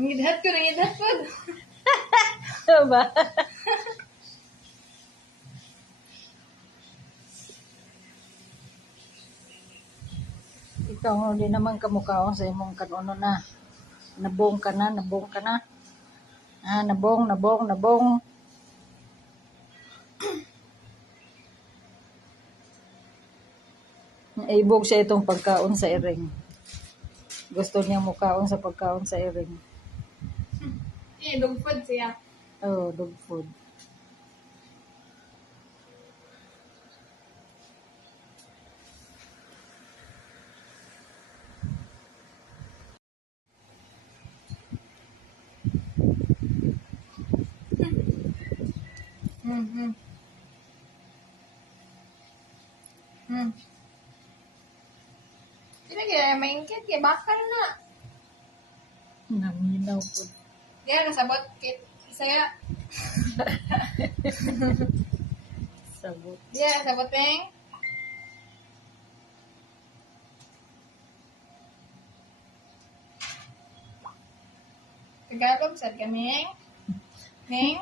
Ngidhat ko, nangidhat po. Diba? Ikaw hindi naman kamukhaon sa imong kanuno na. Nabong ka na, nabong ka na. Ah, nabong, nabong, nabong. Naibog siya itong pagkaon sa iring. Gusto niya mukaon sa pagkaon sa iring. Dog food siya. Oh, dog food. Hmm. Sila kaya maingkit, kaya bakal na. Naminaw po. Kaya nasabot, kit. Saya. Sabot. Kaya nasabot, Peng. Tagalog, sad kami. Peng.